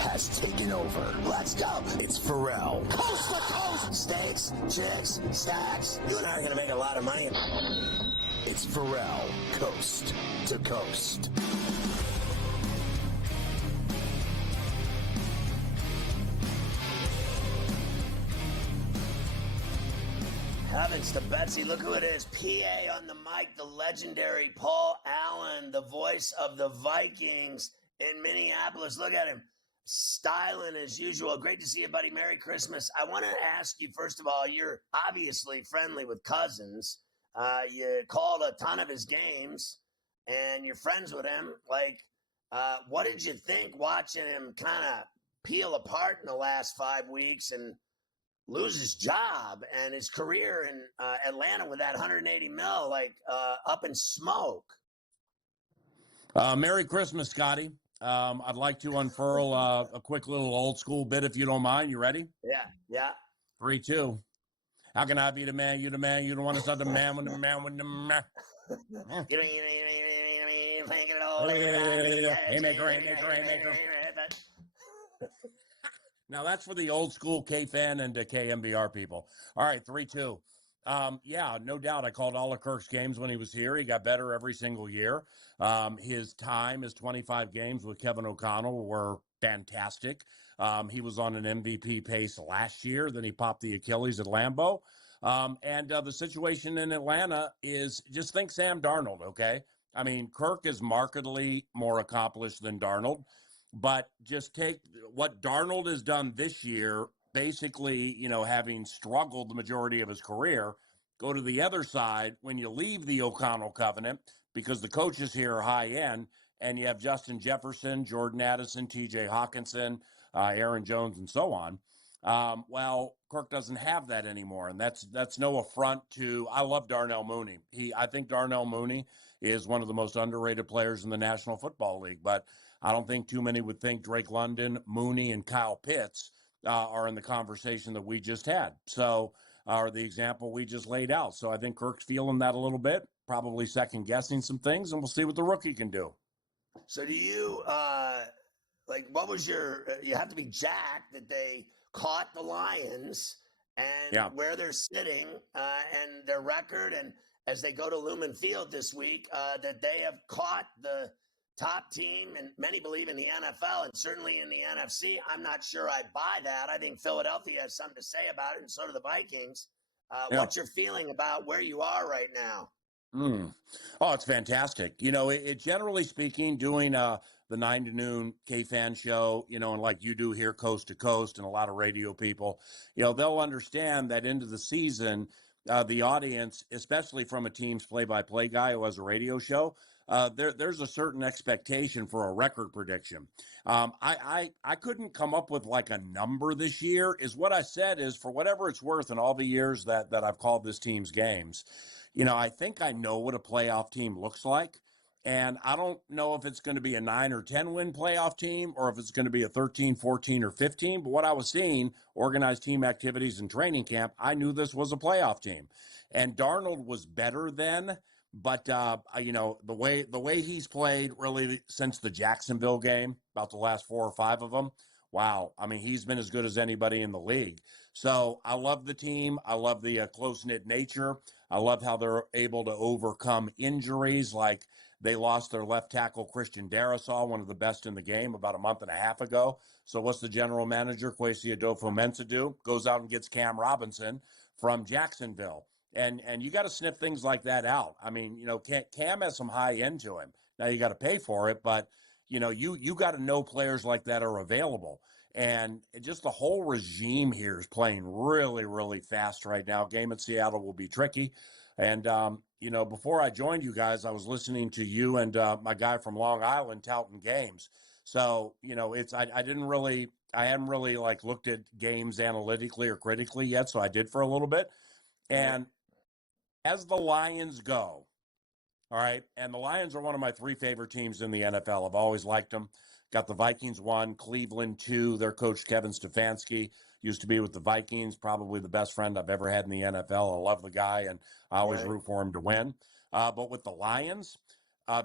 has taken over. Let's go. It's Ferrall. Coast to coast. Steaks, chicks, stacks. You and I are going to make a lot of money. It's Ferrall, coast to coast. Heavens to Betsy, look who it is. PA on the mic, the legendary Paul Allen, the voice of the Vikings in Minneapolis. Look at him, styling as usual. Great to see you, buddy. Merry Christmas. I want to ask you, first of all, you're obviously friendly with Cousins. You called a ton of his games, and you're friends with him. What did you think watching him kind of peel apart in the last 5 weeks and lose his job and his career in Atlanta with that $180 million, up in smoke? Merry Christmas, Scotty. I'd like to unfurl a quick little old school bit, if you don't mind. You ready? Yeah. 3, 2. How can I be the man? You the man. You don't want to start the man with the man with the man. Haymaker. Now that's for the old school K-fan and KMBR people. All right, 3, 2. Yeah, no doubt. I called all of Kirk's games when he was here. He got better every single year. His 25 games with Kevin O'Connell were fantastic. He was on an MVP pace last year. Then he popped the Achilles at Lambeau. And the situation in Atlanta is, just think Sam Darnold, okay? I mean, Kirk is markedly more accomplished than Darnold. But just take what Darnold has done this year, basically, having struggled the majority of his career, go to the other side when you leave the O'Connell covenant, because the coaches here are high end, and you have Justin Jefferson, Jordan Addison, TJ Hawkinson, Aaron Jones, and so on. Well, Kirk doesn't have that anymore, and that's no affront to. I love Darnell Mooney. I think Darnell Mooney is one of the most underrated players in the National Football League, but I don't think too many would think Drake London, Mooney, and Kyle Pitts are in the conversation that we just had. So, or the example we just laid out. So I think Kirk's feeling that a little bit, probably second guessing some things, and we'll see what the rookie can do. So do you, what was you have to be jacked that they caught the Lions and where they're sitting and their record, and as they go to Lumen Field this week, that they have caught the top team, and many believe in the NFL and certainly in the NFC. I'm not sure I buy that. I think Philadelphia has something to say about it, and so do the Vikings. What's your feeling about where you are right now? Oh, it's fantastic. It generally speaking, doing the 9 to noon K-Fan show, and like you do here coast to coast, and a lot of radio people, they'll understand that into the season, the audience, especially from a team's play-by-play guy who has a radio show, there's a certain expectation for a record prediction. I couldn't come up with like a number this year. Is what I said is, for whatever it's worth, in all the years that I've called this team's games, I think I know what a playoff team looks like. And I don't know if it's going to be a 9 or 10 win playoff team, or if it's going to be a 13, 14, or 15. But what I was seeing, organized team activities and training camp, I knew this was a playoff team. And Darnold was better then. But, the way he's played really since the Jacksonville game, about the last 4 or 5 of them, wow. I mean, he's been as good as anybody in the league. So I love the team. I love the close-knit nature. I love how they're able to overcome injuries. Like, they lost their left tackle, Christian Darrisaw, one of the best in the game, about a month and a half ago. So what's the general manager, Kwesi Adofo-Mensah, do? Goes out and gets Cam Robinson from Jacksonville. And you got to sniff things like that out. I mean, Cam has some high end to him. Now you got to pay for it, but you got to know players like that are available. And just the whole regime here is playing really, really fast right now. Game at Seattle will be tricky. And, before I joined you guys, I was listening to you and my guy from Long Island touting games. So, I hadn't really looked at games analytically or critically yet. So I did for a little bit. And as the Lions go, all right, and the Lions are one of my 3 favorite teams in the NFL. I've always liked them. Got the Vikings 1, Cleveland 2. Their coach, Kevin Stefanski, used to be with the Vikings, probably the best friend I've ever had in the NFL. I love the guy, and I always root for him to win. But with the Lions,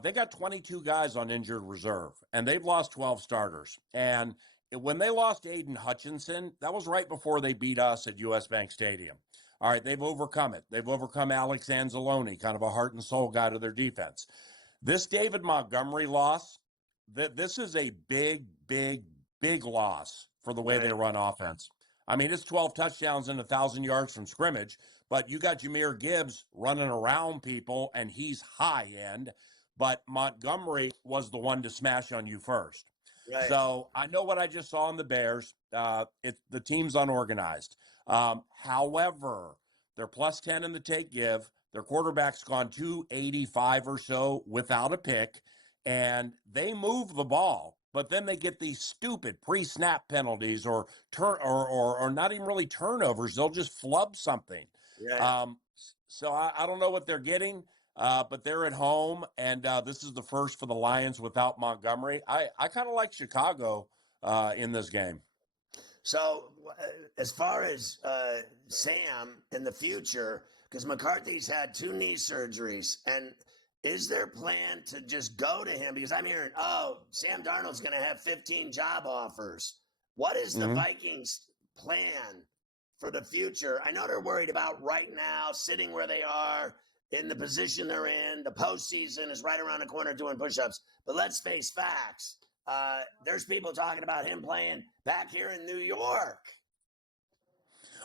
they got 22 guys on injured reserve, and they've lost 12 starters. And when they lost Aiden Hutchinson, that was right before they beat us at US Bank Stadium. All right, they've overcome it. They've overcome Alex Anzalone, kind of a heart and soul guy to their defense. This David Montgomery loss, this is a big, big, big loss for the way they run offense. I mean, it's 12 touchdowns and 1,000 yards from scrimmage, but you got Jahmyr Gibbs running around people, and he's high end, but Montgomery was the one to smash on you first. Right. So I know what I just saw in the Bears. The team's unorganized. However, they're plus 10 in the take give. Their quarterback's gone 285 or so without a pick, and they move the ball, but then they get these stupid pre-snap penalties or not even really turnovers. They'll just flub something. Yeah. So I don't know what they're getting, but they're at home, and this is the first for the Lions without Montgomery. I kind of like Chicago in this game. So as far as Sam in the future, because McCarthy's had 2 knee surgeries, and is their plan to just go to him? Because I'm hearing, Sam Darnold's going to have 15 job offers. What is the Vikings' plan for the future? I know they're worried about right now, sitting where they are, in the position they're in. The postseason is right around the corner doing push-ups. But let's face facts. There's people talking about him playing back here in New York.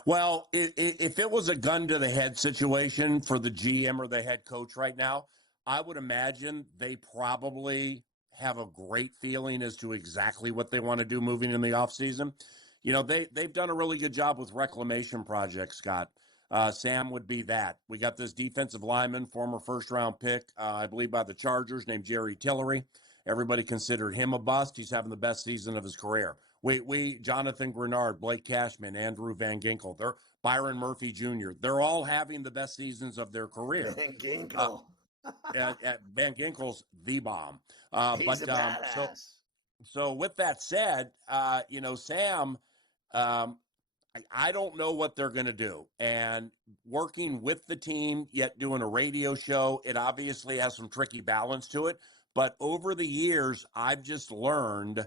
Well, if it was a gun to the head situation for the GM or the head coach right now, I would imagine they probably have a great feeling as to exactly what they want to do moving in the offseason. You know, they've done a really good job with reclamation projects, Scott. Sam would be that. We got this defensive lineman, former first-round pick, I believe by the Chargers, named Jerry Tillery. Everybody considered him a bust. He's having the best season of his career. Jonathan Grenard, Blake Cashman, Andrew Van Ginkel, Byron Murphy Jr., they're all having the best seasons of their career. Van Ginkel. Van Ginkel's the bomb. He's a badass. So with that said, Sam, I don't know what they're going to do. And working with the team, yet doing a radio show, it obviously has some tricky balance to it. But over the years, I've just learned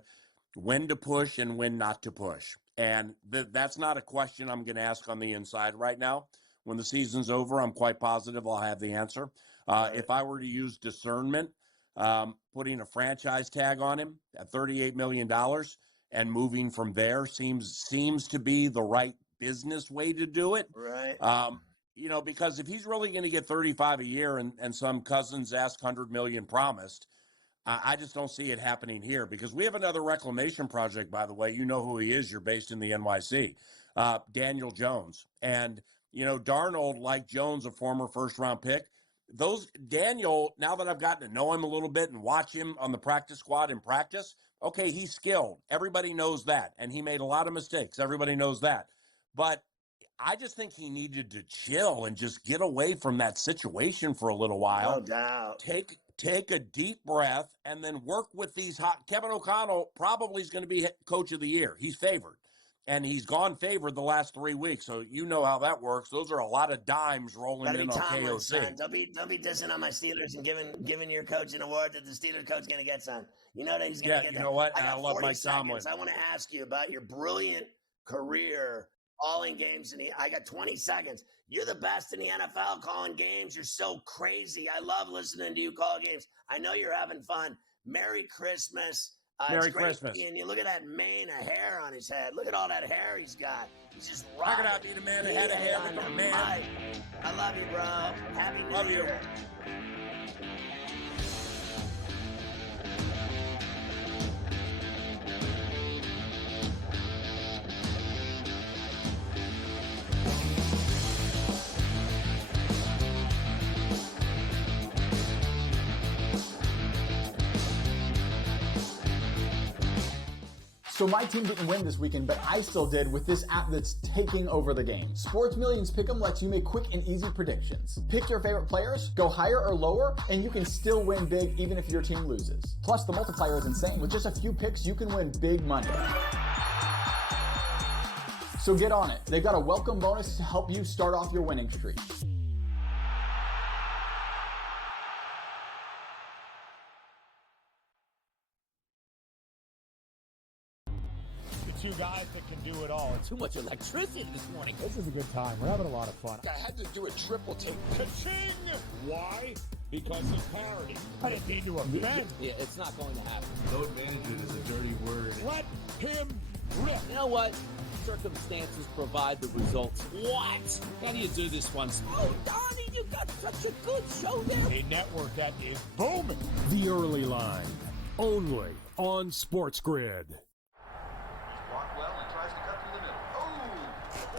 when to push and when not to push. And that's not a question I'm going to ask on the inside right now. When the season's over, I'm quite positive I'll have the answer. If I were to use discernment, putting a franchise tag on him at $38 million and moving from there seems to be the right business way to do it. Right. Because if he's really going to get 35 a year and some Cousins-esque $100 million promised, I just don't see it happening here, because we have another reclamation project, by the way. You know who he is. You're based in the NYC. Daniel Jones. And, Darnold, like Jones, a former first-round pick. Daniel, now that I've gotten to know him a little bit and watch him on the practice squad in practice, okay, he's skilled. Everybody knows that. And he made a lot of mistakes. Everybody knows that. But I just think he needed to chill and just get away from that situation for a little while. No doubt. Take a deep breath and then work with these Kevin O'Connell probably is going to be coach of the year. He's favored, and he's gone favored the last 3 weeks. So you know how that works. Those are a lot of dimes rolling in on KOC. Son. Don't be dissing on my Steelers and giving your coach an award that the Steelers coach is going to get, son. You know that he's going to get. You know what? I love Mike Tomlin. I want to ask you about your brilliant career calling games. I got 20 seconds. You're the best in the NFL calling games. You're so crazy. I love listening to you call games. I know you're having fun. Merry Christmas. Merry Christmas. And you look at that mane of hair on his head. Look at all that hair he's got. He's just rocking. I could not be the man that had a hair with a man. I love you, bro. Happy New Year. So my team didn't win this weekend, but I still did with this app that's taking over the game. Sports Millions Pick'em lets you make quick and easy predictions. Pick your favorite players, go higher or lower, and you can still win big even if your team loses. Plus, the multiplier is insane. With just a few picks, you can win big money. So get on it. They've got a welcome bonus to help you start off your winning streak. two guys that can do it all. Too much electricity this morning. This is a good time. We're having a lot of fun. I had to do a triple take. Ka-ching! Why? Because of parity. I didn't mean to offend. Yeah, it's not going to happen. Load management is a dirty word. Let him rip. You know what? Circumstances provide the results. What? How do you do this once? Oh, Donnie, you got such a good show there. A network that is booming. The Early Line, only on SportsGrid.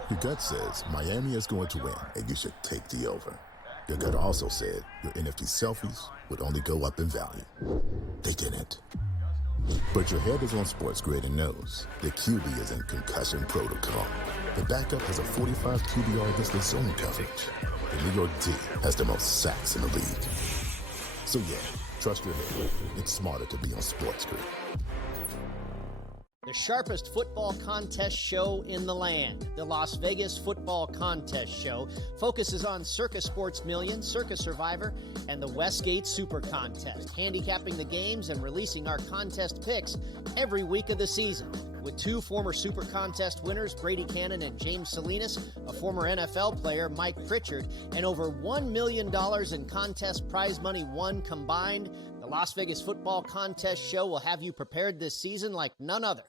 Your gut says Miami is going to win, and you should take the over. Your gut also said your NFT selfies would only go up in value. They didn't. But your head is on SportsGrid and knows the QB is in concussion protocol. The backup has a 45 QBR against the zone coverage. The New York D has the most sacks in the league. So yeah, trust your head. It's smarter to be on SportsGrid. The sharpest football contest show in the land, the Las Vegas Football Contest Show, focuses on Circa Sports Million, Circa Survivor, and the Westgate Super Contest, handicapping the games and releasing our contest picks every week of the season. With two former Super Contest winners, Brady Cannon and James Salinas, a former NFL player, Mike Pritchard, and over $1 million in contest prize money won combined, the Las Vegas Football Contest Show will have you prepared this season like none other.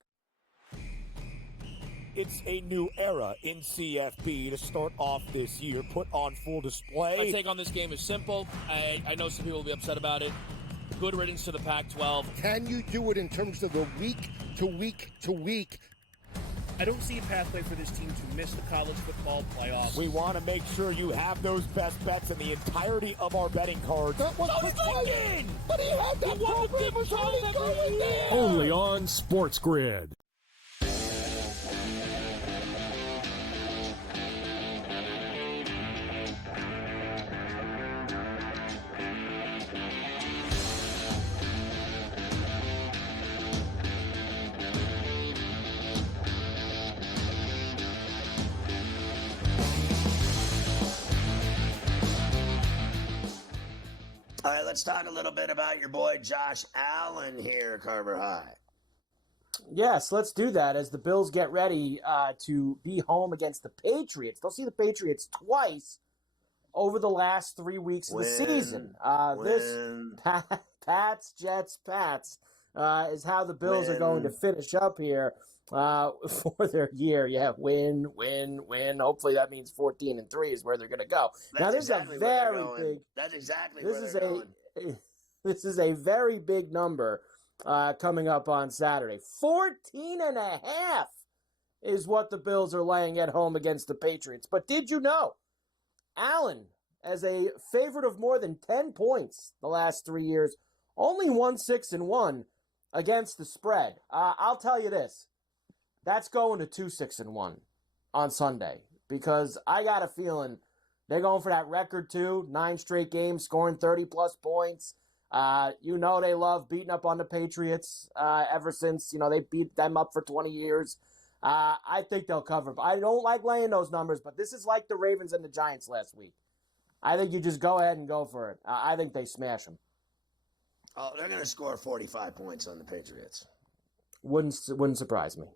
It's a new era in CFP to start off this year, put on full display. My take on this game is simple. I know some people will be upset about it. Good riddance to the Pac-12. Can you do it in terms of the week to week to week? I don't see a pathway for this team to miss the college football playoffs. We want to make sure you have those best bets in the entirety of our betting cards. That was but he had that program was already going there. Only on SportsGrid. All right, let's talk a little bit about your boy Josh Allen here, Carver High. Yes, let's do that as the Bills get ready to be home against the Patriots. They'll see the Patriots twice over the last 3 weeks of the season. This Pats, Jets, Pats is how the Bills are going to finish up here for their year. Yeah, win. Hopefully that means 14-3 is where they're going to go. Now, this exactly is a very big. That's exactly where they're going. This is a very big number coming up on Saturday. 14.5 is what the Bills are laying at home against the Patriots. But did you know Allen, as a favorite of more than 10 points the last 3 years, only won 6-1 against the spread? I'll tell you this. That's going to 2-6-1 on Sunday because I got a feeling they're going for that record too. 9 straight games, scoring 30-plus points. You know they love beating up on the Patriots ever since, they beat them up for 20 years. I think they'll cover. I don't like laying those numbers, but this is like the Ravens and the Giants last week. I think you just go ahead and go for it. I think they smash them. Oh, they're going to score 45 points on the Patriots. Wouldn't surprise me.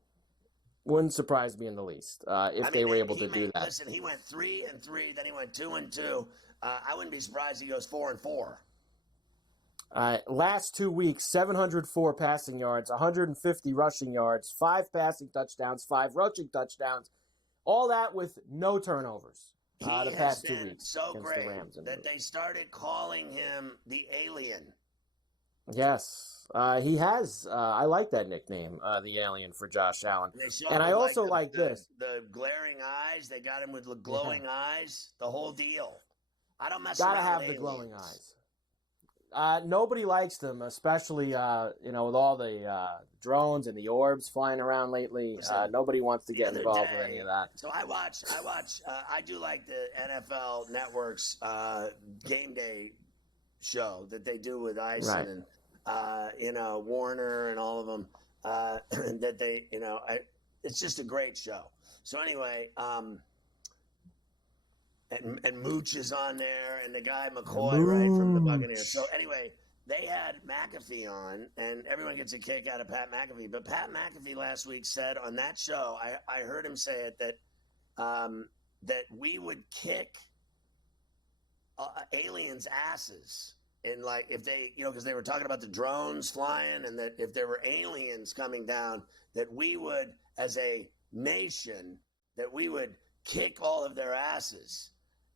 Wouldn't surprise me in the least if they were able to do that. Listen, he went 3-3, then he went 2-2. I wouldn't be surprised if he goes 4-4. Last 2 weeks, 704 passing yards, 150 rushing yards, 5 passing touchdowns, 5 rushing touchdowns. All that with no turnovers. The past 2 weeks so against great the Rams that they started calling him the Alien. Yes, he has. I like that nickname, the Alien, for Josh Allen. And I also like this. The glaring eyes, they got him with the glowing eyes, the whole deal. I don't mess Gotta around have with the aliens. glowing eyes. Nobody likes them, especially, with all the drones and the orbs flying around lately. Nobody wants to get involved with any of that. So I do like the NFL Network's game day show that they do with Ison and Warner and all of them. That they, it's just a great show. So anyway, and Mooch is on there, and the guy McCoy, right, from the Buccaneers. So anyway, they had McAfee on, and everyone gets a kick out of Pat McAfee. But Pat McAfee last week said on that show, I heard him say it, that we would kick aliens' asses. And like if they, because they were talking about the drones flying, and that if there were aliens coming down, that we would, as a nation, that we would kick all of their asses.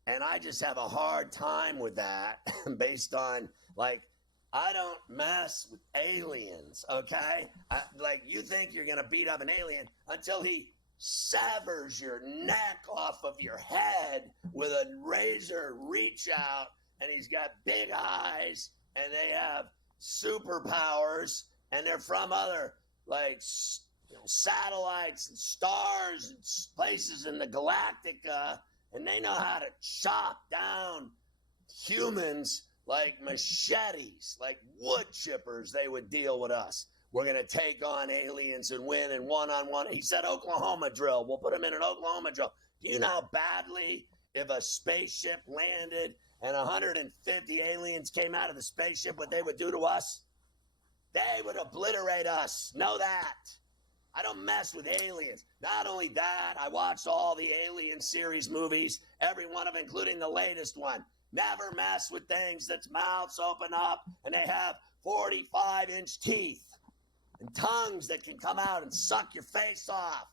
And I just have a hard time with that based on, like, I don't mess with aliens, okay? You think you're going to beat up an alien until he severs your neck off of your head with a razor reach out, and he's got big eyes, and they have superpowers, and they're from other, satellites and stars and places in the Galactica, and they know how to chop down humans like machetes, like wood chippers. They would deal with us. We're going to take on aliens and win in one-on-one. He said Oklahoma drill. We'll put them in an Oklahoma drill. Do you know how badly, if a spaceship landed and 150 aliens came out of the spaceship, what they would do to us? They would obliterate us. Know that. I don't mess with aliens. Not only that, I watched all the Alien series movies, every one of them, including the latest one. Never mess with things that's mouths open up and they have 45-inch teeth and tongues that can come out and suck your face off.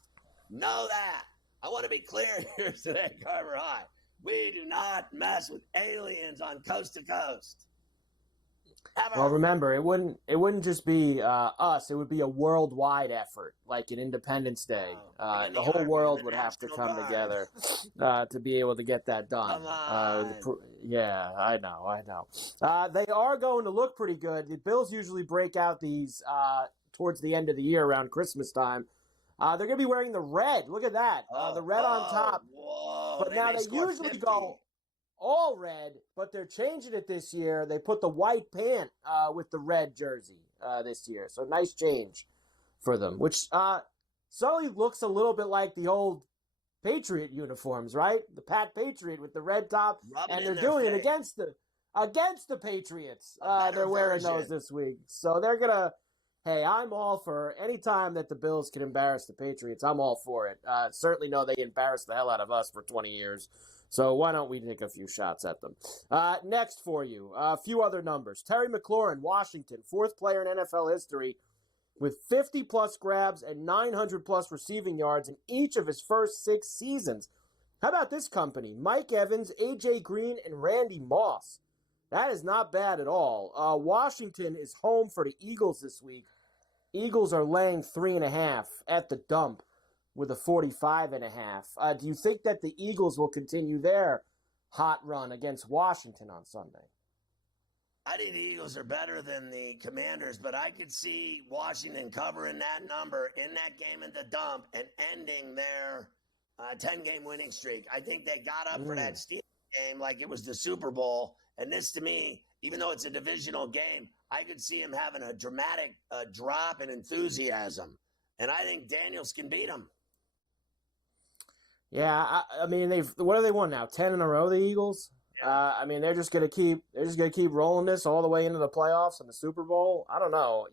Know that. I want to be clear here today, Carver High. We do not mess with aliens on Coast to Coast. Ever. Well, remember, it wouldn't just be us. It would be a worldwide effort, like an Independence Day. The whole world would have to come together to be able to get that done. Yeah, I know. They are going to look pretty good. The Bills usually break out these towards the end of the year around Christmas time. They're going to be wearing the red. Look at that. The red on top. Whoa, but now they usually 50. go all red, but they're changing it this year. They put the white pant with the red jersey this year. So nice change for them, which Sully looks a little bit like the old Patriot uniforms, right? The Pat Patriot with the red top, and they're doing it against the Patriots. They're wearing those this week. So they're going to, hey, I'm all for any time that the Bills can embarrass the Patriots. I'm all for it. Certainly know they embarrassed the hell out of us for 20 years. So why don't we take a few shots at them? Next for you, a few other numbers. Terry McLaurin, Washington, fourth player in NFL history with 50-plus grabs and 900-plus receiving yards in each of his first 6 seasons. How about this company? Mike Evans, A.J. Green, and Randy Moss. That is not bad at all. Washington is home for the Eagles this week. Eagles are laying 3.5 at the dump with a 45.5. Do you think that the Eagles will continue their hot run against Washington on Sunday? I think the Eagles are better than the Commanders, but I could see Washington covering that number in that game at the dump and ending their 10-game winning streak. I think they got up for that Steelers game like it was the Super Bowl. And this, to me, even though it's a divisional game, I could see him having a dramatic drop in enthusiasm. And I think Daniels can beat him. Yeah, I mean, what have they won now? 10 in a row, the Eagles. Yeah. I mean, they're just gonna keep rolling this all the way into the playoffs and the Super Bowl. I don't know.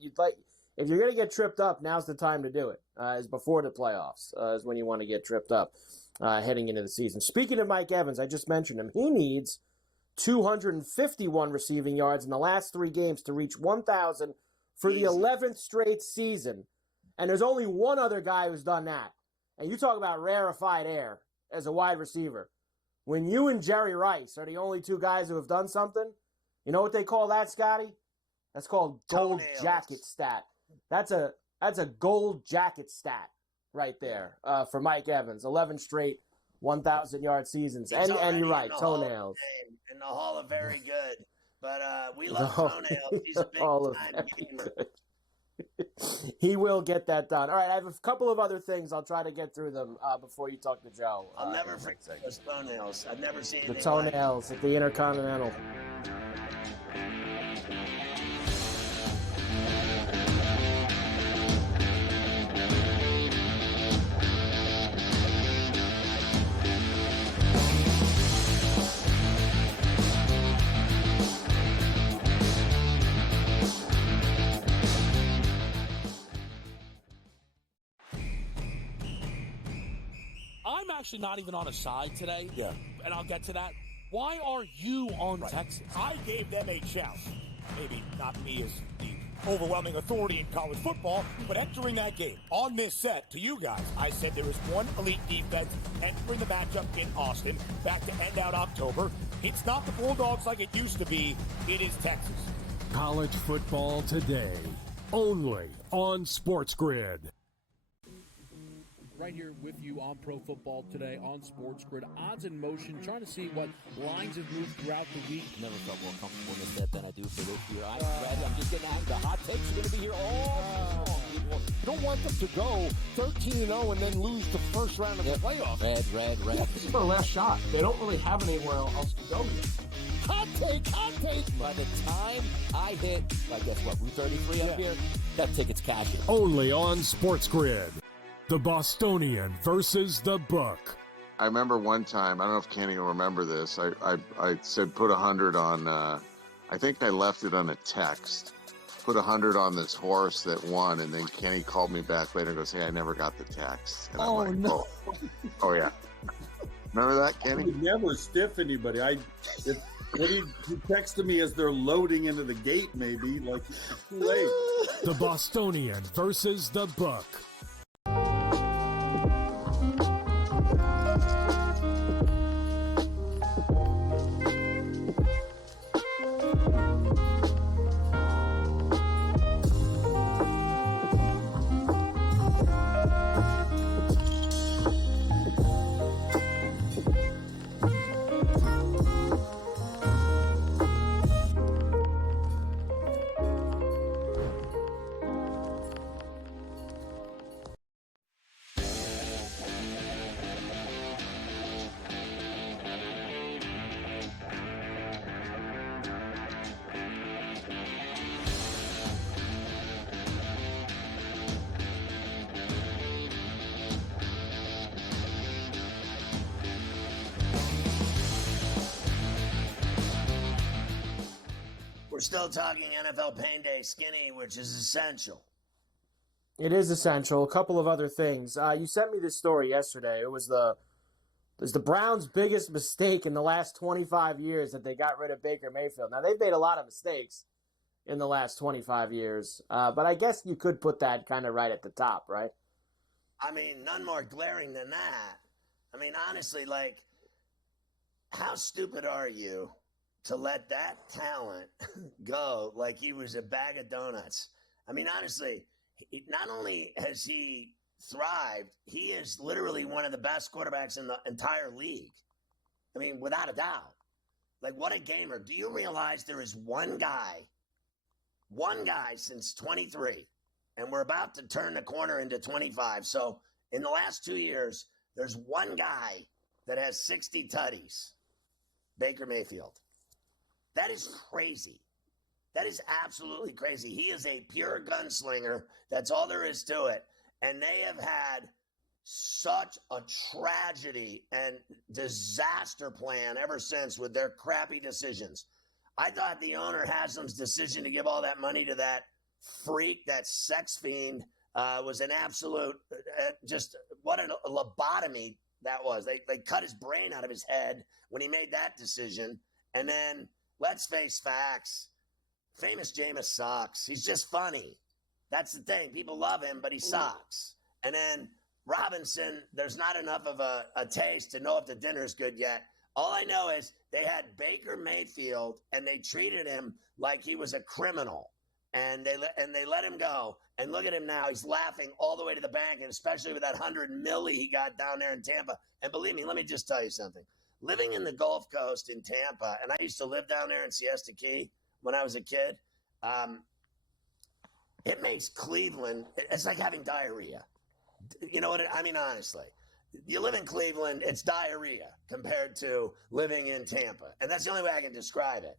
If you're gonna get tripped up, now's the time to do it. Is before the playoffs is when you want to get tripped up heading into the season. Speaking of Mike Evans, I just mentioned him. He needs 251 receiving yards in the last 3 games to reach 1,000 for the 11th straight season. And there's only one other guy who's done that. And you talk about rarefied air as a wide receiver. When you and Jerry Rice are the only 2 guys who have done something, you know what they call that, Scotty? That's called gold jacket stat. That's a gold jacket stat right there for Mike Evans. 11 straight 1,000-yard seasons. And you're right, toenails. In the Hall of Very Good. But we love toenails. He's a big-time gamer. He will get that done. All right, I have a couple of other things. I'll try to get through them before you talk to Joe. I'll never forget those toenails. I've never seen the toenails at the Intercontinental. I'm actually not even on a side today. Yeah. And I'll get to that. Why are you on Texas? I gave them a chance. Maybe not me as the overwhelming authority in college football, but entering that game on this set to you guys, I said there is one elite defense entering the matchup in Austin, back to end out October. It's not the Bulldogs like it used to be. It is Texas. College football today, only on SportsGrid. Right here with you on Pro Football Today on SportsGrid. Odds in motion, trying to see what lines have moved throughout the week. Never felt more comfortable in this set than I do for this year. I'm ready. I'm just getting out. The hot takes are going to be here all long, people. You don't want them to go 13-0 and then lose the first round of the playoffs. Red. This is their last shot. They don't really have anywhere else to go yet. Hot take. By the time I hit, I guess what, Route 33 up here, that ticket's cashing. Only on SportsGrid. The Bostonian versus the Book. I remember one time, I don't know if Kenny will remember this, I said put 100 on, I think I left it on a text, put 100 on this horse that won, and then Kenny called me back later and goes, hey, I never got the text. And I'm like, no. Oh yeah. Remember that, Kenny? I would never stiff anybody. He texted me as they're loading into the gate, maybe, like, it's too late. The Bostonian versus the Book. We're still talking NFL Pain Day skinny, which is essential. It is essential. A couple of other things. You sent me this story yesterday. It was the Browns' biggest mistake in the last 25 years that they got rid of Baker Mayfield. Now, they've made a lot of mistakes in the last 25 years, but I guess you could put that kind of right at the top, right? I mean, none more glaring than that. I mean, honestly, like, how stupid are you to let that talent go like he was a bag of donuts? I mean, honestly, not only has he thrived, he is literally one of the best quarterbacks in the entire league. I mean, without a doubt. Like, what a gamer. Do you realize there is one guy since 23, and we're about to turn the corner into 25. So in the last 2 years, there's one guy that has 60 tutties, Baker Mayfield. That is crazy. That is absolutely crazy. He is a pure gunslinger. That's all there is to it. And they have had such a tragedy and disaster plan ever since with their crappy decisions. I thought the owner Haslam's decision to give all that money to that freak, that sex fiend, was an absolute, just what a lobotomy that was. They cut his brain out of his head when he made that decision. And then, let's face facts, famous Jameis sucks. He's just funny. That's the thing. People love him, but he sucks. And then Robinson, there's not enough of a taste to know if the dinner's good yet. All I know is they had Baker Mayfield, and they treated him like he was a criminal. And they let him go. And look at him now. He's laughing all the way to the bank, and especially with that $100 million he got down there in Tampa. And believe me, let me just tell you something. Living in the Gulf Coast in Tampa, and I used to live down there in Siesta Key when I was a kid, it makes Cleveland, it's like having diarrhea. You know what I mean? Honestly, you live in Cleveland, it's diarrhea compared to living in Tampa. And that's the only way I can describe it.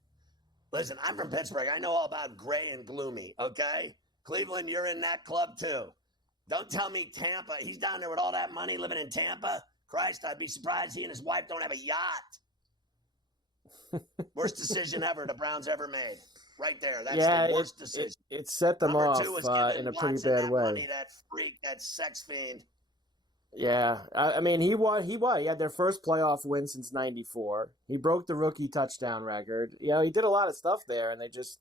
Listen, I'm from Pittsburgh. I know all about gray and gloomy, okay? Cleveland, you're in that club too. Don't tell me Tampa. He's down there with all that money living in Tampa. Christ, I'd be surprised he and his wife don't have a yacht. Worst decision ever the Browns ever made. Right there. That's the worst decision. It set them off in a pretty bad way. Money, that freak, that sex fiend. Yeah, I mean, he won. He had their first playoff win since '94. He broke the rookie touchdown record. You know, he did a lot of stuff there, and they just,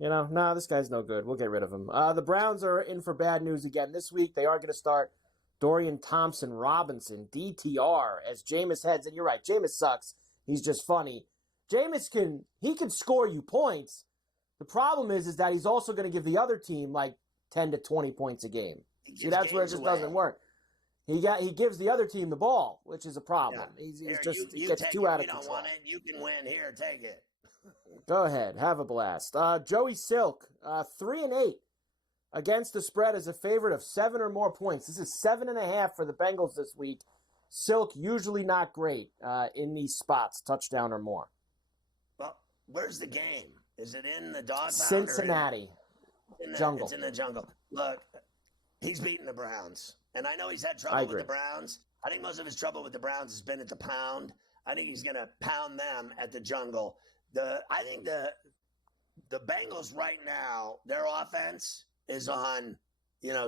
nah, this guy's no good. We'll get rid of him. The Browns are in for bad news again this week. They are going to start Dorian Thompson-Robinson, DTR, as Jameis heads. And you're right, Jameis sucks. He's just funny. Jameis can score you points. The problem is that he's also going to give the other team like 10 to 20 points a game. See, that's where it just doesn't work. He gives the other team the ball, which is a problem. Yeah. He gets too out of control. We don't want it. You can win. Here, take it. Go ahead. Have a blast. Joey Silk, 3-8 against the spread as a favorite of 7 or more points. This is 7.5 for the Bengals this week. Silk usually not great in these spots, touchdown or more. Well, where's the game? Is it in the dog pound? Cincinnati. Jungle. It's in the jungle. Look, he's beating the Browns. And I know he's had trouble with the Browns. I think most of his trouble with the Browns has been at the pound. I think he's going to pound them at the jungle. I think the Bengals right now, their offense is on,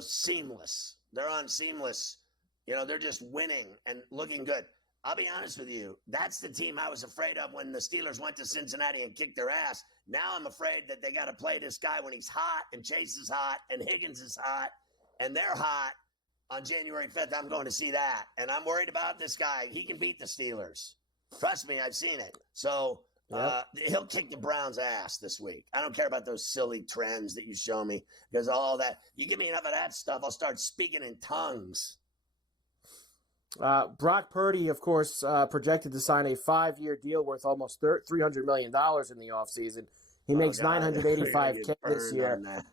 seamless. They're on seamless. They're just winning and looking good. I'll be honest with you. That's the team I was afraid of when the Steelers went to Cincinnati and kicked their ass. Now I'm afraid that they got to play this guy when he's hot and Chase is hot and Higgins is hot and they're hot. On January 5th, I'm going to see that. And I'm worried about this guy. He can beat the Steelers. Trust me, I've seen it. So he'll kick the Browns' ass this week. I don't care about those silly trends that you show me because all that. You give me enough of that stuff, I'll start speaking in tongues. Brock Purdy, of course, projected to sign a 5-year deal worth almost $300 million in the offseason. He makes $985K this year.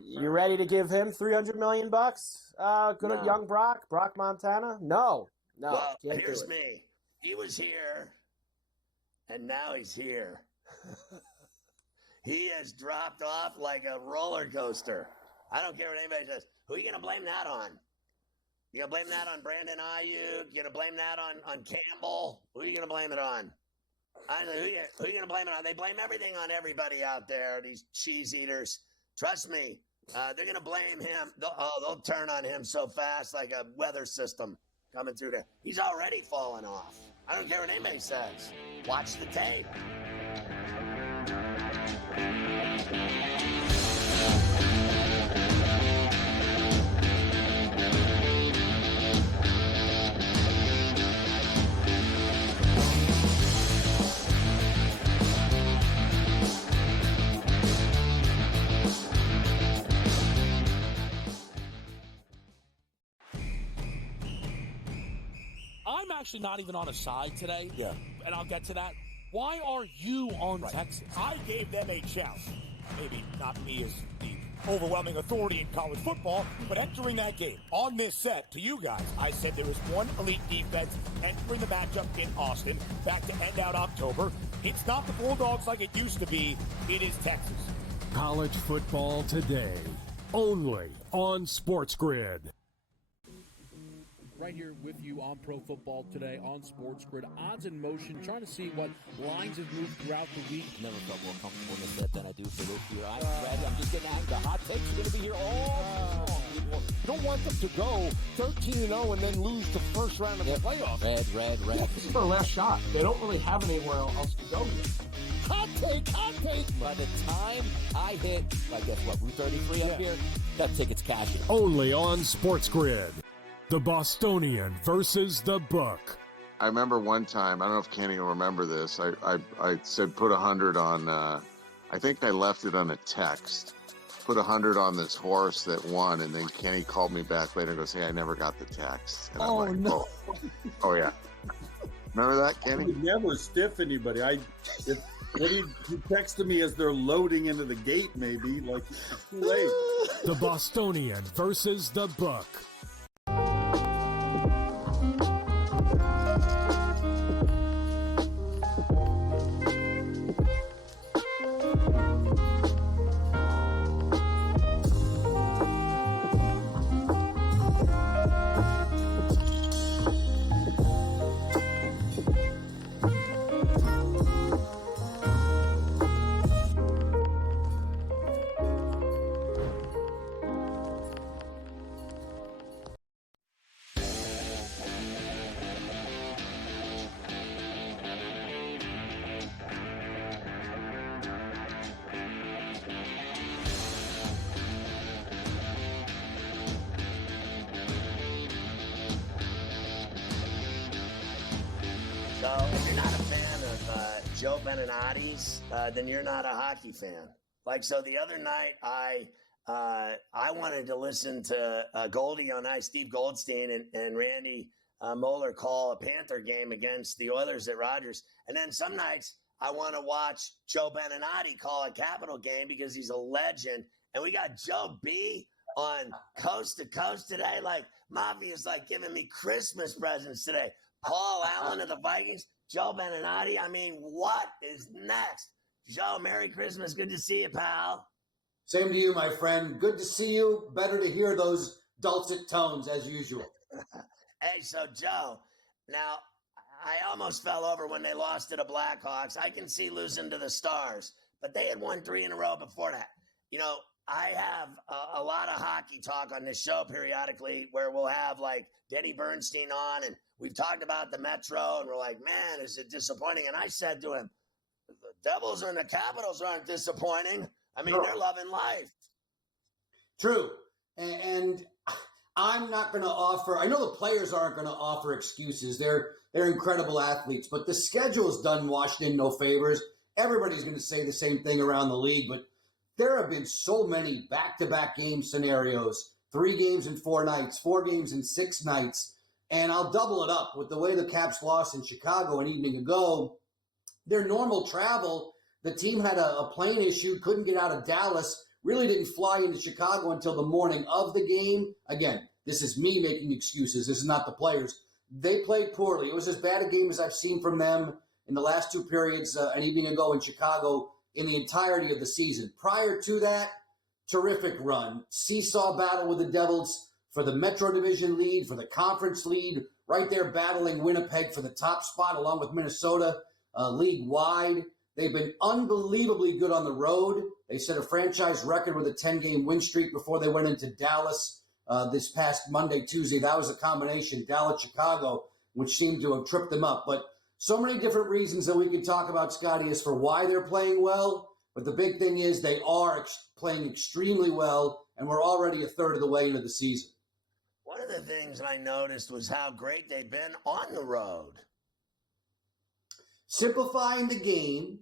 You ready to give him $300 million? Good at young Brock Montana? No. Well, here's me. He was here, and now he's here. He has dropped off like a roller coaster. I don't care what anybody says. Who are you going to blame that on? You going to blame that on Brandon Ayuk? You going to blame that on Campbell? Who are you going to blame it on? Who are you going to blame it on? They blame everything on everybody out there, these cheese eaters. Trust me, they're going to blame him. They'll turn on him so fast like a weather system coming through there. He's already fallen off. I don't care what anybody says. Watch the tape. I'm actually not even on a side today. Yeah. And I'll get to that. Why are you on Texas? I gave them a challenge. Maybe not me as the overwhelming authority in college football, but entering that game on this set to you guys, I said there was one elite defense entering the matchup in Austin back to end out October. It's not the Bulldogs like it used to be. It is Texas. College football today, only on SportsGrid. Right here with you on Pro Football Today on SportsGrid. Odds in motion, trying to see what lines have moved throughout the week. Never felt more comfortable in this set than I do for this year. I'm ready. I'm just getting the hot takes are going to be here all long. You don't want them to go 13-0 and then lose the first round of the playoffs. Red. This is their last shot. They don't really have anywhere else to go yet. Hot take. By the time I hit, I guess what, Route 33 up here, that ticket's cashing. Only on SportsGrid. The Bostonian versus the Book. I remember one time, I don't know if Kenny will remember this, I said put 100 on, I think I left it on a text. Put 100 on this horse that won, and then Kenny called me back later and goes, hey, I never got the text. And I'm like, no. Oh, yeah. Remember that, Kenny? I would never stiff anybody. He texted me as they're loading into the gate, maybe, like it's too late. The Bostonian versus the Book. So if you're not a fan of Joe Beninati's, then you're not a hockey fan. Like, so the other night, I wanted to listen to Goldie on Ice, Steve Goldstein and Randy Moeller call a Panther game against the Oilers at Rogers. And then some nights I want to watch Joe Beninati call a Capital game because he's a legend. And we got Joe B on Coast to Coast today. Like, Mafia's like giving me Christmas presents today. Paul Allen of the Vikings, Joe Beninati. I mean, what is next? Joe, Merry Christmas. Good to see you, pal. Same to you, my friend. Good to see you. Better to hear those dulcet tones as usual. Hey, so Joe, now I almost fell over when they lost to the Blackhawks. I can see losing to the Stars, but they had won 3 in a row before that. You know, I have a lot of hockey talk on this show periodically where we'll have like Denny Bernstein on, and we've talked about the Metro, and we're like, man, is it disappointing? And I said to him, the Devils and the Capitals aren't disappointing. I mean, they're loving life. True. And I'm not going to offer – I know the players aren't going to offer excuses. They're incredible athletes. But the schedule's done Washington no favors. Everybody's going to say the same thing around the league. But there have been so many back-to-back game scenarios, 3 games in 4 nights, 4 games in 6 nights. And I'll double it up with the way the Caps lost in Chicago an evening ago. Their normal travel, the team had a plane issue, couldn't get out of Dallas, really didn't fly into Chicago until the morning of the game. Again, this is me making excuses. This is not the players. They played poorly. It was as bad a game as I've seen from them in the last 2 periods an evening ago in Chicago in the entirety of the season. Prior to that, terrific run. Seesaw battle with the Devils for the Metro Division lead, for the conference lead, right there battling Winnipeg for the top spot along with Minnesota. League-wide. They've been unbelievably good on the road. They set a franchise record with a 10-game win streak before they went into Dallas this past Monday, Tuesday. That was a combination, Dallas-Chicago, which seemed to have tripped them up. But so many different reasons that we can talk about, Scotty, as for why they're playing well. But the big thing is they are playing extremely well, and we're already a third of the way into the season. One of the things I noticed was how great they've been on the road. Simplifying the game,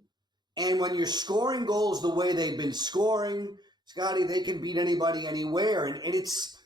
and when you're scoring goals the way they've been scoring, Scotty, they can beat anybody anywhere. And it's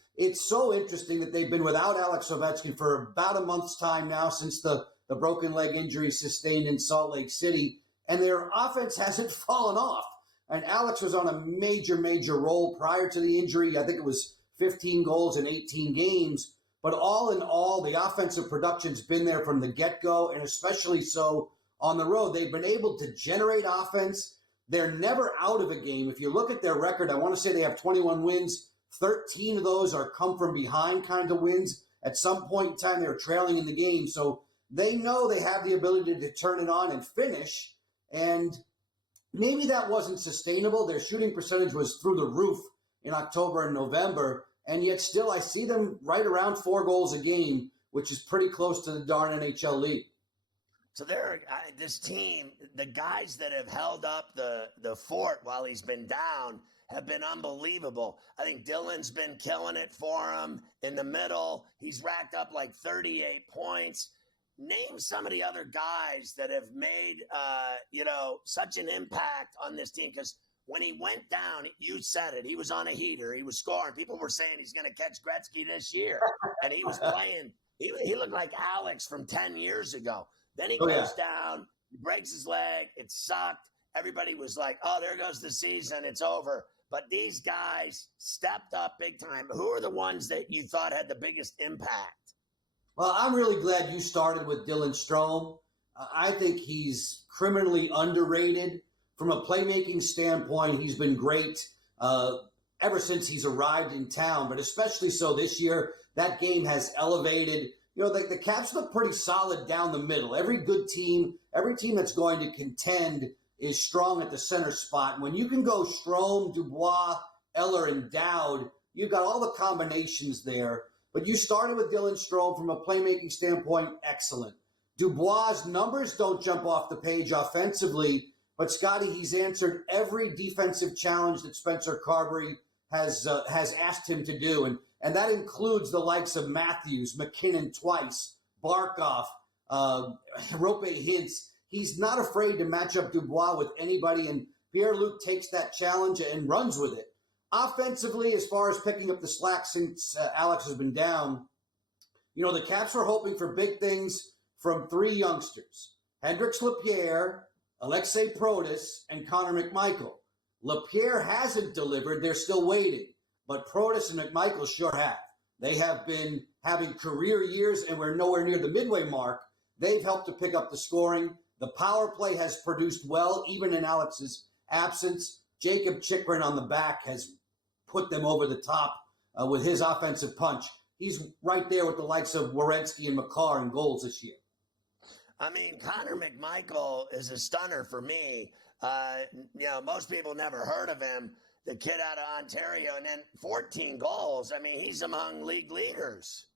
so interesting that they've been without Alex Ovechkin for about a month's time now since the broken leg injury sustained in Salt Lake City, and their offense hasn't fallen off. And Alex was on a major, major roll prior to the injury. I think it was 15 goals in 18 games. But all in all, the offensive production's been there from the get-go, and especially so on the road. They've been able to generate offense. They're never out of a game. If you look at their record, I want to say they have 21 wins. 13 of those are come from behind kind of wins. At some point in time, they were trailing in the game. So they know they have the ability to turn it on and finish. And maybe that wasn't sustainable. Their shooting percentage was through the roof in October and November. And yet still, I see them right around 4 goals a game, which is pretty close to the darn NHL league. So this team, the guys that have held up the fort while he's been down have been unbelievable. I think Dylan's been killing it for him in the middle. He's racked up like 38 points. Name some of the other guys that have made, such an impact on this team. Because when he went down, you said it, he was on a heater. He was scoring. People were saying he's going to catch Gretzky this year. And he was playing. He looked like Alex from 10 years ago. Then he goes down, he breaks his leg. It sucked. Everybody was like, oh, there goes the season. It's over. But these guys stepped up big time. Who are the ones that you thought had the biggest impact? Well, I'm really glad you started with Dylan Strome. I think he's criminally underrated. From a playmaking standpoint, he's been great ever since he's arrived in town, but especially so this year. That game has elevated. You know, the Caps look pretty solid down the middle. Every good team, every team that's going to contend is strong at the center spot. When you can go Strome, Dubois, Eller, and Dowd, you've got all the combinations there. But you started with Dylan Strome from a playmaking standpoint, excellent. Dubois' numbers don't jump off the page offensively, but Scotty, he's answered every defensive challenge that Spencer Carberry has asked him to do. And that includes the likes of Matthews, McKinnon twice, Barkov, Rope hints, he's not afraid to match up Dubois with anybody, and Pierre-Luc takes that challenge and runs with it. Offensively, as far as picking up the slack since Alex has been down, the Caps were hoping for big things from 3 youngsters, Hendrix Lapierre, Alexei Protas, and Connor McMichael. Lapierre hasn't delivered. They're still waiting. But Protas and McMichael sure have. They have been having career years, and we're nowhere near the midway mark. They've helped to pick up the scoring. The power play has produced well, even in Alex's absence. Jacob Chikrin on the back has put them over the top with his offensive punch. He's right there with the likes of Werenski and Makar in goals this year. I mean, Connor McMichael is a stunner for me. Most people never heard of him. The kid out of Ontario, and then 14 goals. I mean, he's among league leaders.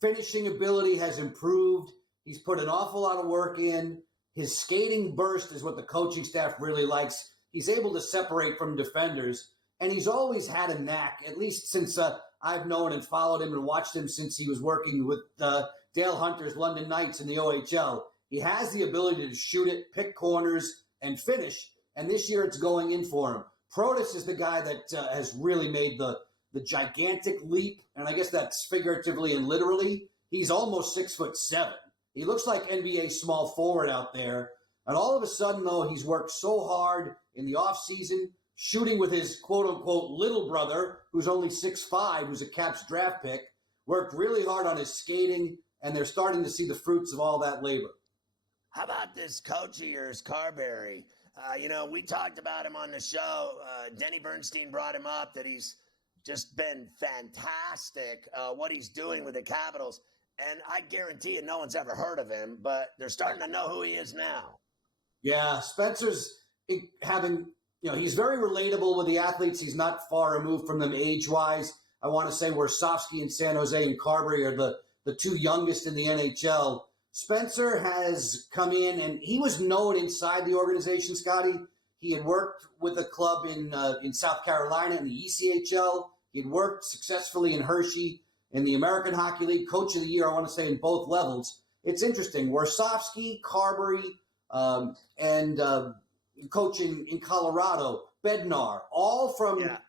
Finishing ability has improved. He's put an awful lot of work in. His skating burst is what the coaching staff really likes. He's able to separate from defenders, and he's always had a knack, at least since I've known and followed him and watched him since he was working with Dale Hunter's London Knights in the OHL. He has the ability to shoot it, pick corners, and finish, and this year it's going in for him. Protas is the guy that has really made the gigantic leap, and I guess that's figuratively and literally. He's almost 6'7". He looks like NBA small forward out there, and all of a sudden, though, he's worked so hard in the offseason, shooting with his quote-unquote little brother, who's only 6'5", who's a Caps draft pick, worked really hard on his skating, and they're starting to see the fruits of all that labor. How about this coach of yours, Carberry? We talked about him on the show. Denny Bernstein brought him up, that he's just been fantastic, what he's doing with the Capitals. And I guarantee you no one's ever heard of him, but they're starting to know who he is now. Yeah, Spencer's having, he's very relatable with the athletes. He's not far removed from them age-wise. I want to say Warsofsky in San Jose and Carberry are the 2 youngest in the NHL. Spencer has come in, and he was known inside the organization, Scotty. He had worked with a club in South Carolina in the ECHL. He had worked successfully in Hershey in the American Hockey League, Coach of the Year, I want to say, in both levels. It's interesting. Warsofsky, Carberry, and coach in Colorado, Bednar, all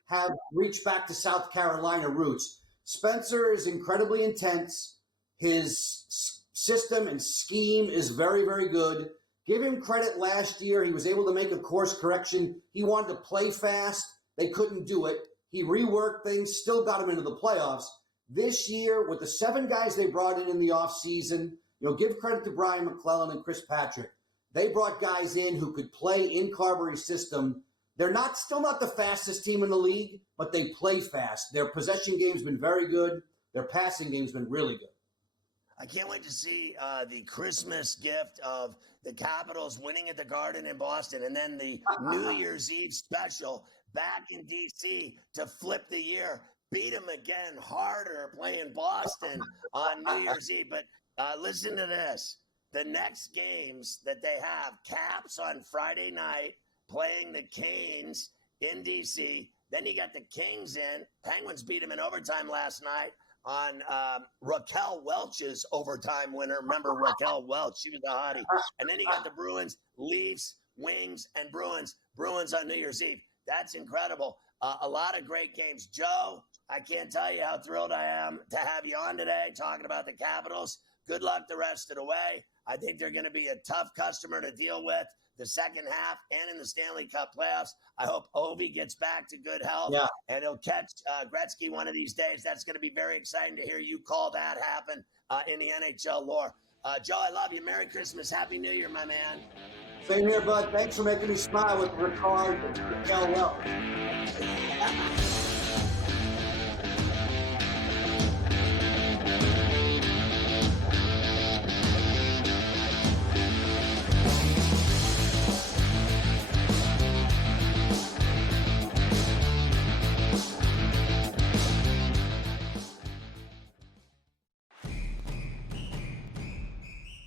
have reached back to South Carolina roots. Spencer is incredibly intense. His system and scheme is very, very good. Give him credit last year. He was able to make a course correction. He wanted to play fast. They couldn't do it. He reworked things, still got him into the playoffs. This year, with the 7 guys they brought in the offseason, give credit to Brian McClellan and Chris Patrick. They brought guys in who could play in Carberry's system. They're still not the fastest team in the league, but they play fast. Their possession game's been very good. Their passing game's been really good. I can't wait to see the Christmas gift of the Capitals winning at the Garden in Boston, and then the New Year's Eve special back in D.C. to flip the year. Beat them again harder playing Boston on New Year's Eve. But listen to this. The next games that they have, Caps on Friday night playing the Canes in D.C. Then you got the Kings in. Penguins beat them in overtime last night on Raquel Welch's overtime winner. Remember Raquel Welch? She was a hottie. And then you got the Bruins, Leafs, Wings, and Bruins. Bruins on New Year's Eve. That's incredible. A lot of great games. Joe, I can't tell you how thrilled I am to have you on today talking about the Capitals. Good luck the rest of the way. I think they're going to be a tough customer to deal with the second half and in the Stanley Cup playoffs. I hope Ovi gets back to good health and he'll catch Gretzky one of these days. That's going to be very exciting to hear you call that happen in the NHL lore. Joe, I love you. Merry Christmas. Happy New Year, my man. Same here, bud. Thanks for making me smile with Ricard and Raquel Welch.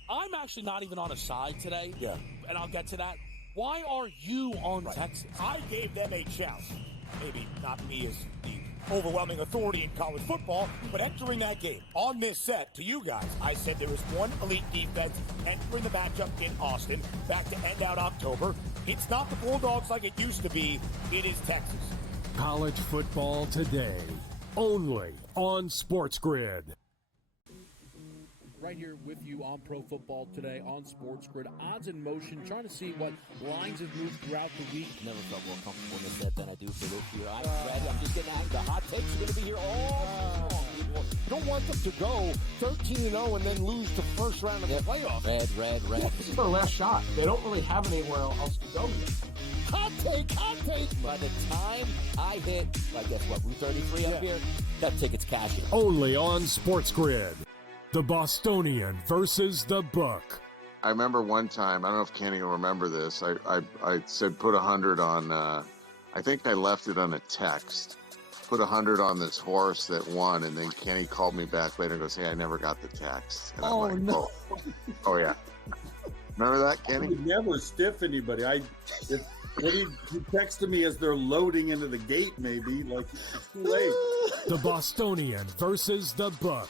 I'm actually not even on a side today. Yeah. And I'll get to that. Why are you on Texas? I gave them a challenge. Maybe not me as the overwhelming authority in college football, but entering that game on this set, to you guys, I said there is one elite defense entering the matchup in Austin, back to end out October. It's not the Bulldogs like it used to be. It is Texas. College football today, only on SportsGrid. Right here with you on Pro Football Today on SportsGrid. Odds in motion, trying to see what lines have moved throughout the week. Never felt more comfortable in this set than I do for this year. I'm ready. I'm just getting out. The hot takes are going to be here all long. You don't want them to go 13-0 and then lose the first round of the playoffs. Red. Yeah, this is their last shot. They don't really have anywhere else to go yet. Hot take. By the time I hit, I guess what, Route 33 up here, that ticket's cashing. Only on SportsGrid. The Bostonian versus the Book. I remember one time, I don't know if Kenny will remember this, I said put 100 on, I think I left it on a text. Put 100 on this horse that won, and then Kenny called me back later and goes, hey, I never got the text. And I'm like, no. Oh, yeah. Remember that, I Kenny? would never stiff anybody. He texted me as they're loading into the gate, maybe. Like, it's too late. The Bostonian versus the Book.